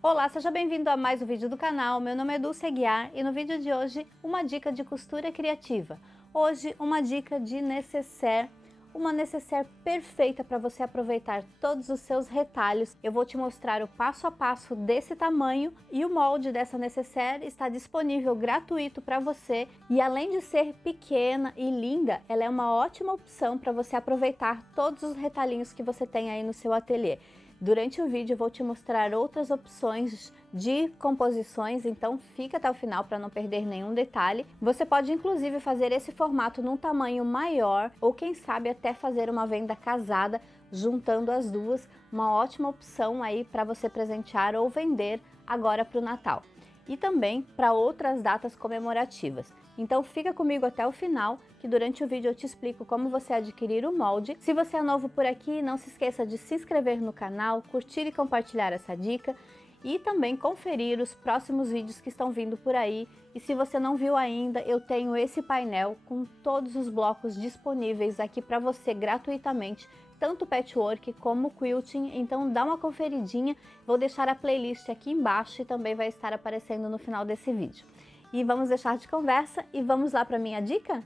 Olá, seja bem-vindo a mais um vídeo do canal. Meu nome é Dulce Aguiar e no vídeo de hoje uma dica de costura criativa. Hoje uma dica de nécessaire, uma nécessaire perfeita para você aproveitar todos os seus retalhos. Eu vou te mostrar o passo a passo desse tamanho e o molde dessa nécessaire está disponível gratuito para você e além de ser pequena e linda, ela é uma ótima opção para você aproveitar todos os retalhinhos que você tem aí no seu ateliê. Durante o vídeo eu vou te mostrar outras opções de composições, então fica até o final para não perder nenhum detalhe. Você pode inclusive fazer esse formato num tamanho maior ou quem sabe até fazer uma venda casada juntando as duas, uma ótima opção aí para você presentear ou vender agora para o Natal. E também para outras datas comemorativas. Então fica comigo até o final, que durante o vídeo eu te explico como você adquirir o molde. Se você é novo por aqui, não se esqueça de se inscrever no canal, curtir e compartilhar essa dica e também conferir os próximos vídeos que estão vindo por aí. E se você não viu ainda, eu tenho esse painel com todos os blocos disponíveis aqui para você gratuitamente, tanto patchwork como quilting, então dá uma conferidinha, vou deixar a playlist aqui embaixo e também vai estar aparecendo no final desse vídeo. E vamos deixar de conversa e vamos lá para minha dica?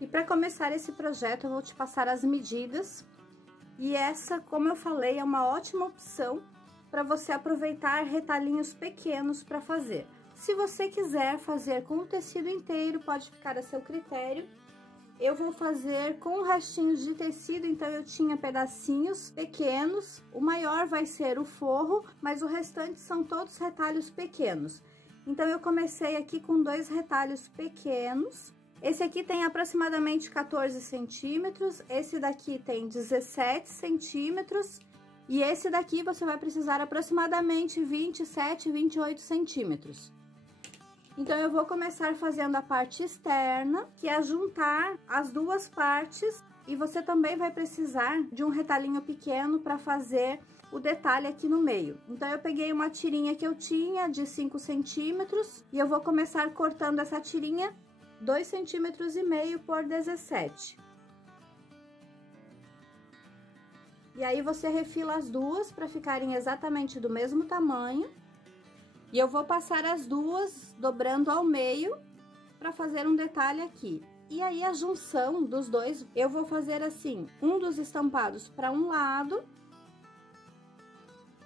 E para começar esse projeto eu vou te passar as medidas e essa, como eu falei, é uma ótima opção para você aproveitar retalhinhos pequenos para fazer. Se você quiser fazer com o tecido inteiro, pode ficar a seu critério. Eu vou fazer com restinhos de tecido, então eu tinha pedacinhos pequenos, o maior vai ser o forro, mas o restante são todos retalhos pequenos. Então eu comecei aqui com 2 retalhos pequenos, esse aqui tem aproximadamente 14 centímetros, esse daqui tem 17 centímetros e esse daqui você vai precisar aproximadamente 27, 28 centímetros. Então, eu vou começar fazendo a parte externa, que é juntar as duas partes, e você também vai precisar de um retalhinho pequeno para fazer o detalhe aqui no meio. Então, eu peguei uma tirinha que eu tinha de 5 centímetros, e eu vou começar cortando essa tirinha 2,5 centímetros por 17. E aí, você refila as duas para ficarem exatamente do mesmo tamanho. E eu vou passar as duas dobrando ao meio para fazer um detalhe aqui. E aí a junção dos dois, eu vou fazer assim, um dos estampados para um lado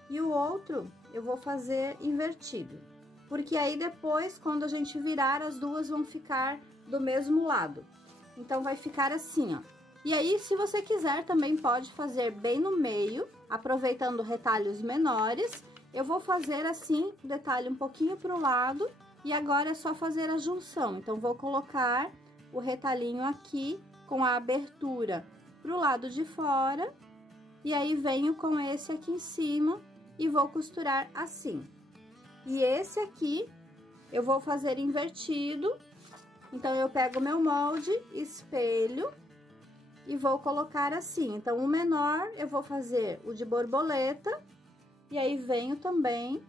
e o outro eu vou fazer invertido. Porque aí depois, quando a gente virar, as duas vão ficar do mesmo lado. Então vai ficar assim, ó. E aí, se você quiser, também pode fazer bem no meio, aproveitando retalhos menores. Eu vou fazer assim, o detalhe um pouquinho pro lado, e agora é só fazer a junção. Então, vou colocar o retalhinho aqui, com a abertura pro lado de fora, e aí venho com esse aqui em cima, e vou costurar assim. E esse aqui, eu vou fazer invertido, então, eu pego o meu molde, espelho, e vou colocar assim. Então, o menor, eu vou fazer o de borboleta, e aí, venho também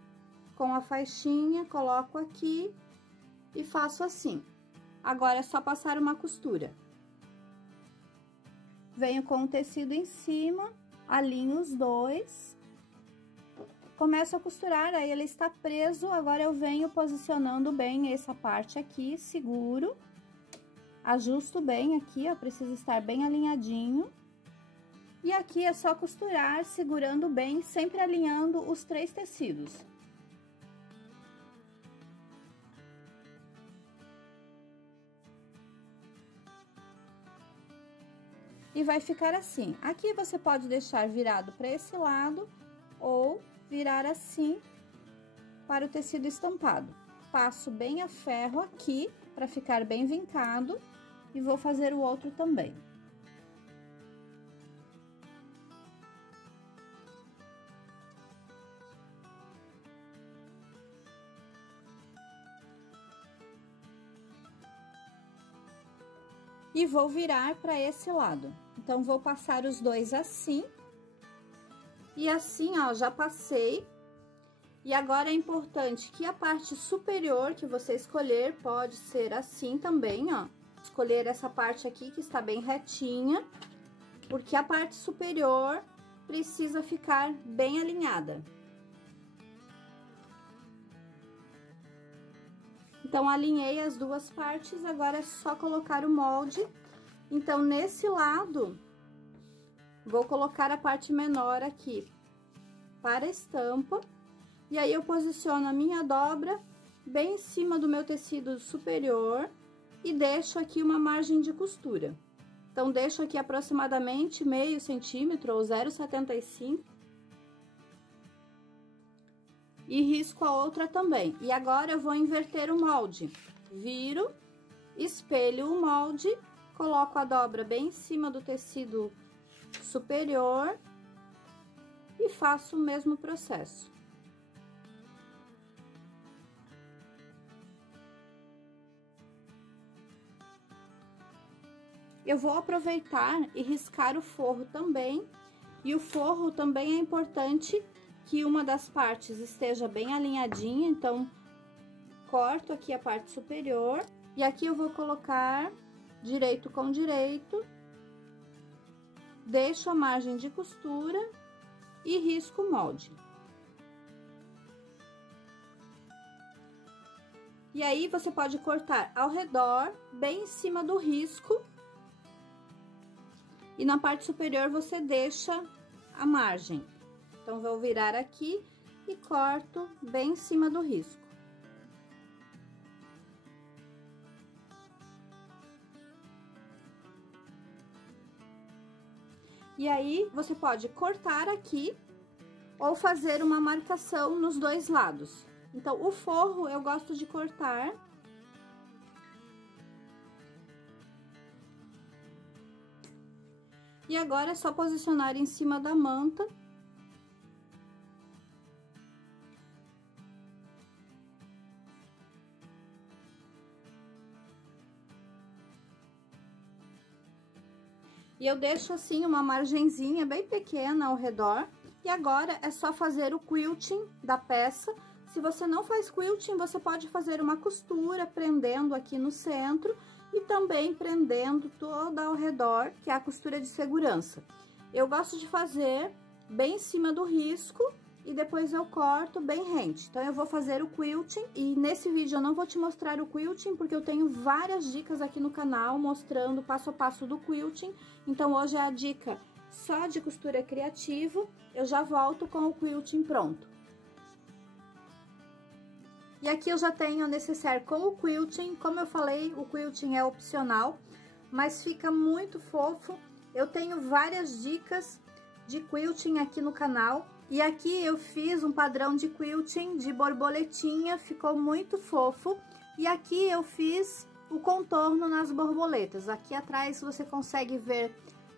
com a faixinha, coloco aqui e faço assim. Agora, é só passar uma costura. Venho com o tecido em cima, alinho os dois. Começo a costurar, aí ele está preso, agora eu venho posicionando bem essa parte aqui, seguro. Ajusto bem aqui, ó, precisa estar bem alinhadinho. E aqui é só costurar, segurando bem, sempre alinhando os 3 tecidos. E vai ficar assim. Aqui você pode deixar virado para esse lado ou virar assim para o tecido estampado. Passo bem a ferro aqui para ficar bem vincado e vou fazer o outro também. E vou virar para esse lado. Então, vou passar os dois assim. E assim, ó, já passei. E agora é importante que a parte superior que você escolher, pode ser assim também, ó. Escolher essa parte aqui que está bem retinha, porque a parte superior precisa ficar bem alinhada. Então, alinhei as duas partes, agora é só colocar o molde. Então, nesse lado, vou colocar a parte menor aqui para a estampa. E aí, eu posiciono a minha dobra bem em cima do meu tecido superior e deixo aqui uma margem de costura. Então, deixo aqui aproximadamente meio centímetro ou 0,75. E risco a outra também. E agora eu vou inverter o molde. Viro, espelho o molde, coloco a dobra bem em cima do tecido superior e faço o mesmo processo. Eu vou aproveitar e riscar o forro também. E o forro também é importante que uma das partes esteja bem alinhadinha, então corto aqui a parte superior e aqui eu vou colocar direito com direito, deixo a margem de costura e risco o molde. E aí você pode cortar ao redor, bem em cima do risco, e na parte superior você deixa a margem. Então, vou virar aqui e corto bem em cima do risco. E aí, você pode cortar aqui ou fazer uma marcação nos dois lados. Então, o forro eu gosto de cortar. E agora é só posicionar em cima da manta. E eu deixo assim uma margenzinha bem pequena ao redor. E agora é só fazer o quilting da peça. Se você não faz quilting, você pode fazer uma costura prendendo aqui no centro e também prendendo toda ao redor, que é a costura de segurança. Eu gosto de fazer bem em cima do risco e depois eu corto bem rente. Então, eu vou fazer o quilting e nesse vídeo eu não vou te mostrar o quilting, porque eu tenho várias dicas aqui no canal mostrando passo a passo do quilting. Então, hoje é a dica só de costura criativa, eu já volto com o quilting pronto. E aqui eu já tenho a necessaire com o quilting. Como eu falei, o quilting é opcional, mas fica muito fofo. Eu tenho várias dicas de quilting aqui no canal. E aqui eu fiz um padrão de quilting de borboletinha, ficou muito fofo. E aqui eu fiz o contorno nas borboletas. Aqui atrás você consegue ver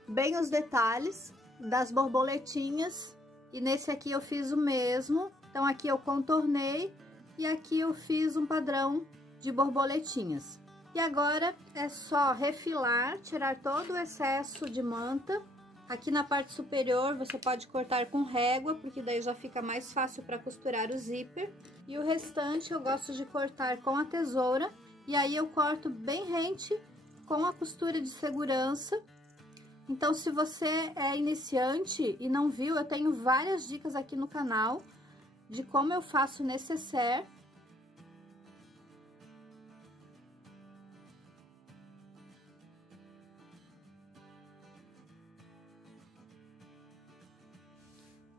bem os detalhes das borboletinhas. E nesse aqui eu fiz o mesmo. Então, aqui eu contornei e aqui eu fiz um padrão de borboletinhas. E agora é só refilar, tirar todo o excesso de manta. Aqui na parte superior você pode cortar com régua, porque daí já fica mais fácil para costurar o zíper. E o restante eu gosto de cortar com a tesoura. E aí eu corto bem rente com a costura de segurança. Então, se você é iniciante e não viu, eu tenho várias dicas aqui no canal de como eu faço nécessaire.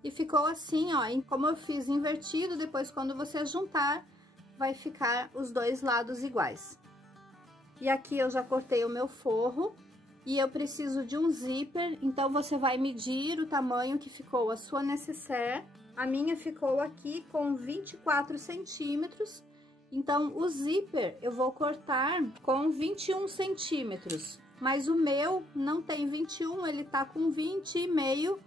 E ficou assim, ó, como eu fiz invertido, depois quando você juntar, vai ficar os dois lados iguais. E aqui eu já cortei o meu forro e eu preciso de um zíper, então você vai medir o tamanho que ficou a sua nécessaire. A minha ficou aqui com 24 centímetros, então o zíper eu vou cortar com 21 centímetros. Mas o meu não tem 21, ele tá com 20,5.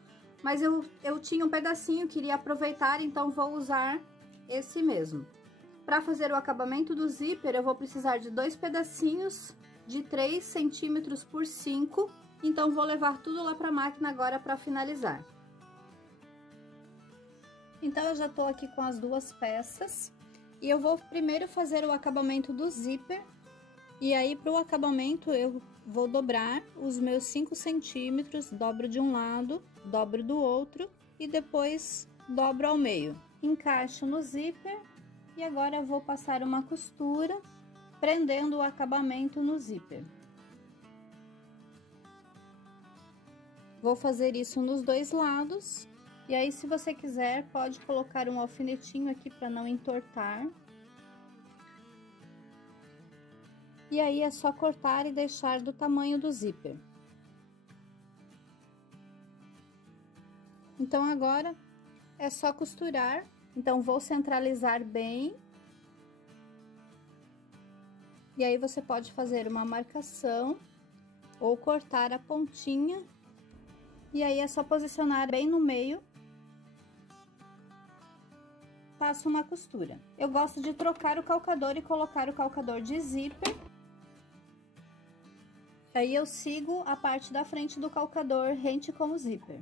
Mas eu tinha um pedacinho, queria aproveitar, então vou usar esse mesmo. Para fazer o acabamento do zíper, eu vou precisar de 2 pedacinhos de 3 centímetros por 5. Então, vou levar tudo lá para a máquina agora para finalizar. Então, eu já tô aqui com as duas peças. E eu vou primeiro fazer o acabamento do zíper. E aí, para o acabamento, eu vou dobrar os meus 5 centímetros, dobro de um lado, dobro do outro e depois dobro ao meio. Encaixo no zíper e agora eu vou passar uma costura prendendo o acabamento no zíper. Vou fazer isso nos dois lados, e aí se você quiser pode colocar um alfinetinho aqui para não entortar. E aí é só cortar e deixar do tamanho do zíper. Então agora é só costurar, então vou centralizar bem. E aí você pode fazer uma marcação ou cortar a pontinha. E aí é só posicionar bem no meio. Faço uma costura. Eu gosto de trocar o calcador e colocar o calcador de zíper. Aí eu sigo a parte da frente do calcador rente com o zíper.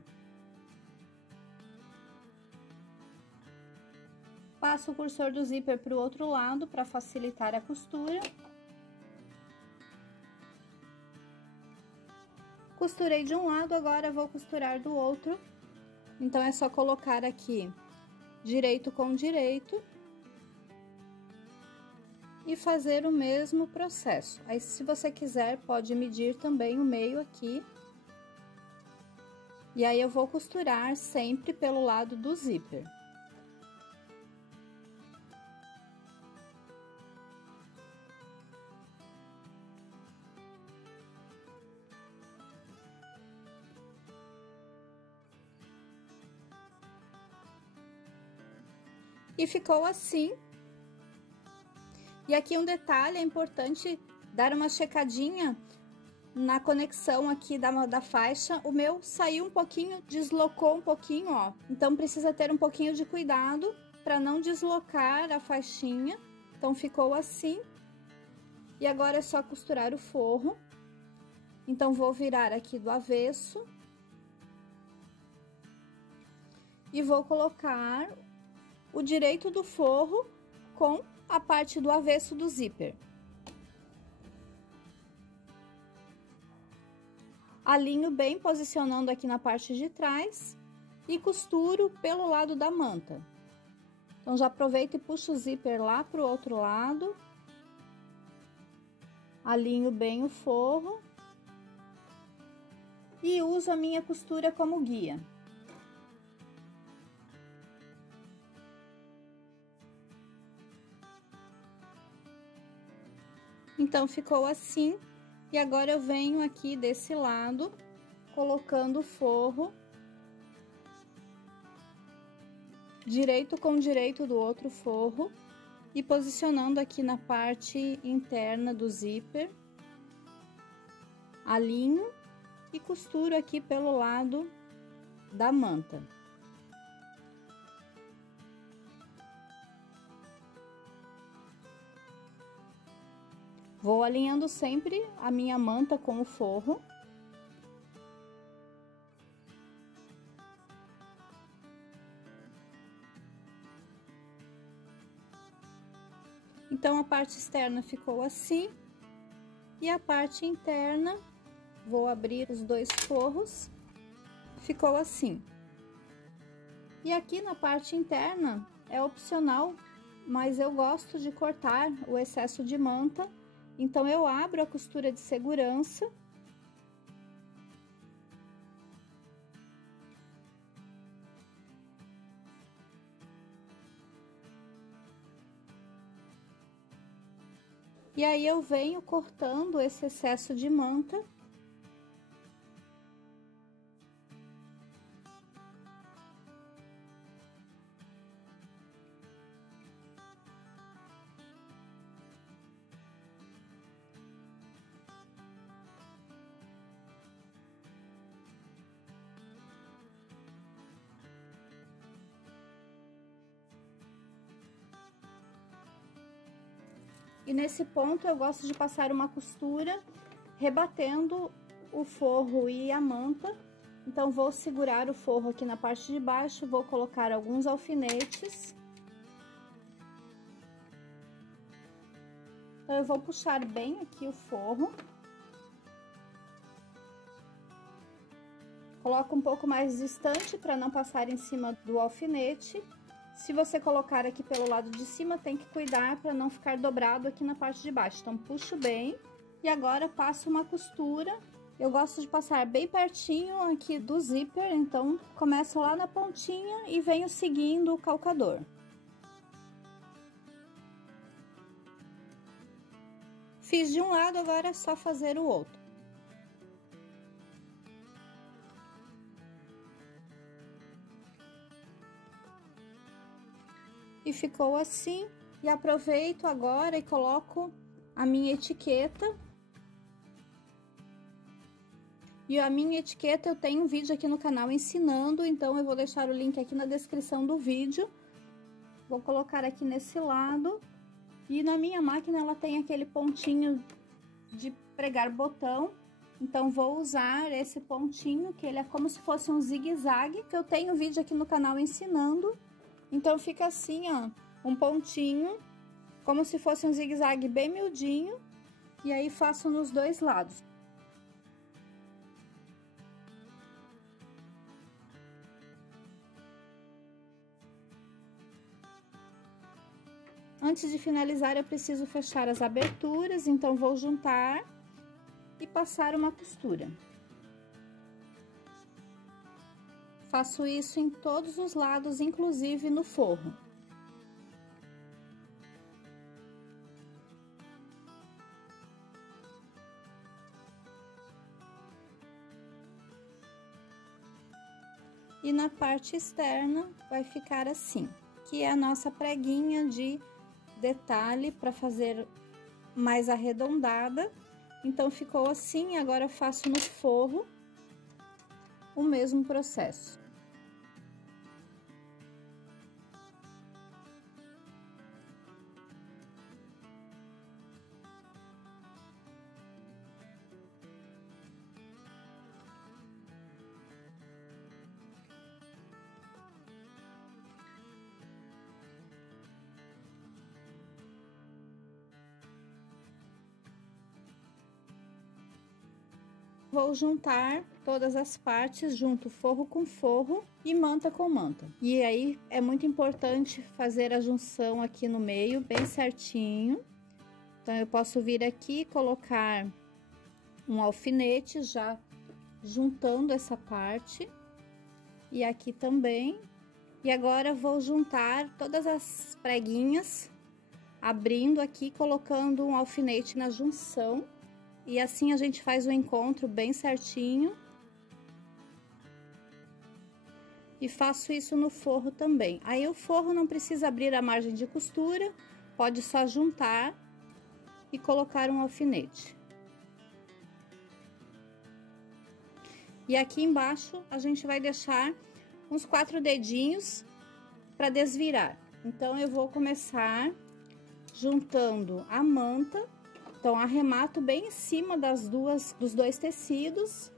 Passo o cursor do zíper para o outro lado para facilitar a costura. Costurei de um lado, agora vou costurar do outro. Então é só colocar aqui direito com direito e fazer o mesmo processo. Aí, se você quiser, pode medir também o meio aqui. E aí eu vou costurar sempre pelo lado do zíper. E ficou assim. E aqui um detalhe, é importante dar uma checadinha na conexão aqui da faixa. O meu saiu um pouquinho, deslocou um pouquinho, ó. Então precisa ter um pouquinho de cuidado para não deslocar a faixinha. Então ficou assim. E agora é só costurar o forro. Então vou virar aqui do avesso. E vou colocar o direito do forro com a parte do avesso do zíper. Alinho bem posicionando aqui na parte de trás e costuro pelo lado da manta. Então já aproveito e puxo o zíper lá pro outro lado. Alinho bem o forro e uso a minha costura como guia. Então ficou assim, e agora eu venho aqui desse lado, colocando o forro direito com direito do outro forro e posicionando aqui na parte interna do zíper. Alinho e costuro aqui pelo lado da manta. Vou alinhando sempre a minha manta com o forro. Então, a parte externa ficou assim. E a parte interna, vou abrir os dois forros, ficou assim. E aqui na parte interna, é opcional, mas eu gosto de cortar o excesso de manta. Então, eu abro a costura de segurança. E aí, eu venho cortando esse excesso de manta. E nesse ponto eu gosto de passar uma costura rebatendo o forro e a manta. Então, vou segurar o forro aqui na parte de baixo, vou colocar alguns alfinetes. Então, eu vou puxar bem aqui o forro. Coloco um pouco mais distante para não passar em cima do alfinete. Se você colocar aqui pelo lado de cima, tem que cuidar para não ficar dobrado aqui na parte de baixo. Então, puxo bem e agora passo uma costura. Eu gosto de passar bem pertinho aqui do zíper, então começo lá na pontinha e venho seguindo o calcador. Fiz de um lado, agora é só fazer o outro. E ficou assim. E aproveito agora e coloco a minha etiqueta. E a minha etiqueta eu tenho um vídeo aqui no canal ensinando, então eu vou deixar o link aqui na descrição do vídeo. Vou colocar aqui nesse lado. E na minha máquina ela tem aquele pontinho de pregar botão. Então vou usar esse pontinho, que ele é como se fosse um zigue-zague, que eu tenho vídeo aqui no canal ensinando. Então fica assim, ó, um pontinho, como se fosse um zigue-zague bem miudinho, e aí faço nos dois lados. Antes de finalizar, eu preciso fechar as aberturas, então vou juntar e passar uma costura. Faço isso em todos os lados, inclusive no forro. E na parte externa vai ficar assim, que é a nossa preguinha de detalhe para fazer mais arredondada. Então ficou assim, agora eu faço no forro o mesmo processo. Vou juntar todas as partes, junto forro com forro e manta com manta. E aí é muito importante fazer a junção aqui no meio, bem certinho. Então, eu posso vir aqui e colocar um alfinete já juntando essa parte. E aqui também. E agora vou juntar todas as preguinhas, abrindo aqui, colocando um alfinete na junção. E assim a gente faz o encontro bem certinho. E faço isso no forro também. Aí o forro não precisa abrir a margem de costura, pode só juntar e colocar um alfinete. E aqui embaixo a gente vai deixar uns 4 dedinhos para desvirar. Então eu vou começar juntando a manta. Então, arremato bem em cima dos dois tecidos.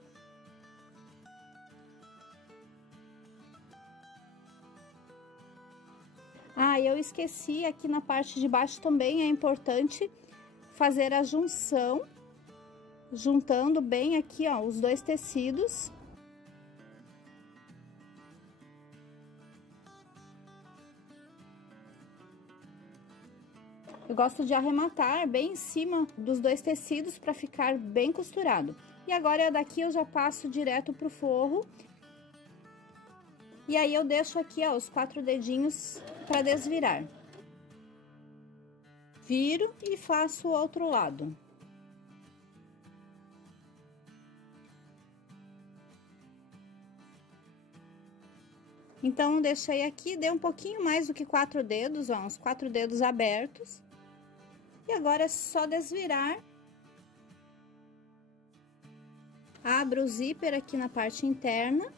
Ah, eu esqueci, aqui na parte de baixo também é importante fazer a junção, juntando bem aqui, ó, os dois tecidos. Eu gosto de arrematar bem em cima dos dois tecidos para ficar bem costurado. E agora daqui eu já passo direto pro forro. E aí eu deixo aqui, ó, os 4 dedinhos para desvirar. Viro e faço o outro lado. Então, deixei aqui, dei um pouquinho mais do que 4 dedos, ó, uns 4 dedos abertos. E agora é só desvirar. Abro o zíper aqui na parte interna.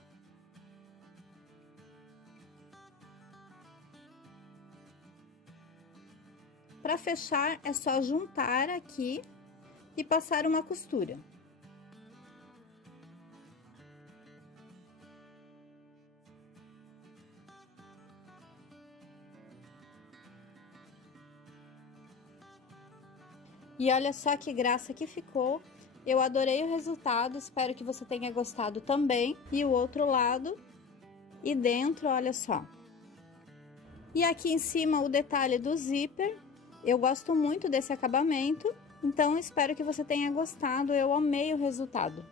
Para fechar, é só juntar aqui e passar uma costura. E olha só que graça que ficou. Eu adorei o resultado, espero que você tenha gostado também. E o outro lado e dentro, olha só. E aqui em cima o detalhe do zíper. Eu gosto muito desse acabamento, então espero que você tenha gostado, eu amei o resultado.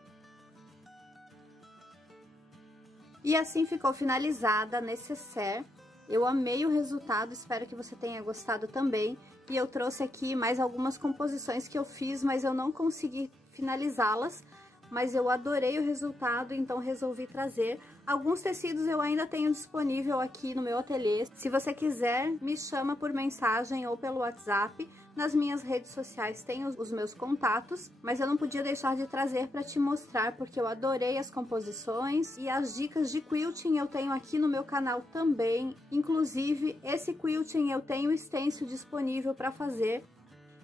E assim ficou finalizada a necessaire. Eu amei o resultado, espero que você tenha gostado também. E eu trouxe aqui mais algumas composições que eu fiz, mas eu não consegui finalizá-las. Mas eu adorei o resultado, então resolvi trazer. Alguns tecidos eu ainda tenho disponível aqui no meu ateliê. Se você quiser, me chama por mensagem ou pelo WhatsApp. Nas minhas redes sociais tem os meus contatos, mas eu não podia deixar de trazer para te mostrar, porque eu adorei as composições e as dicas de quilting eu tenho aqui no meu canal também. Inclusive, esse quilting eu tenho extenso disponível para fazer.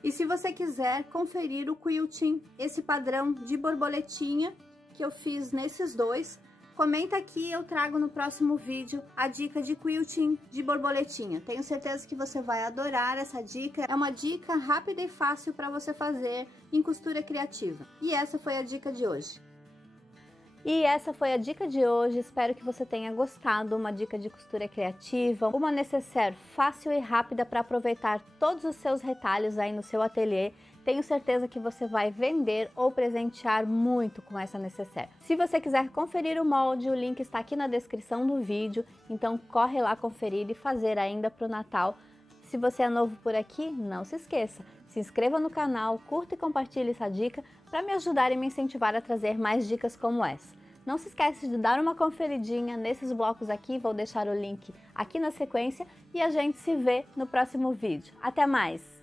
E se você quiser conferir o quilting, esse padrão de borboletinha que eu fiz nesses dois, comenta aqui, eu trago no próximo vídeo a dica de quilting de borboletinha. Tenho certeza que você vai adorar essa dica. É uma dica rápida e fácil para você fazer em costura criativa. E essa foi a dica de hoje. Espero que você tenha gostado. Uma dica de costura criativa, uma necessaire fácil e rápida para aproveitar todos os seus retalhos aí no seu ateliê. Tenho certeza que você vai vender ou presentear muito com essa necessaire. Se você quiser conferir o molde, o link está aqui na descrição do vídeo, então corre lá conferir e fazer ainda para o Natal. Se você é novo por aqui, não se esqueça, se inscreva no canal, curta e compartilhe essa dica para me ajudar e me incentivar a trazer mais dicas como essa. Não se esqueça de dar uma conferidinha nesses blocos aqui, vou deixar o link aqui na sequência e a gente se vê no próximo vídeo. Até mais!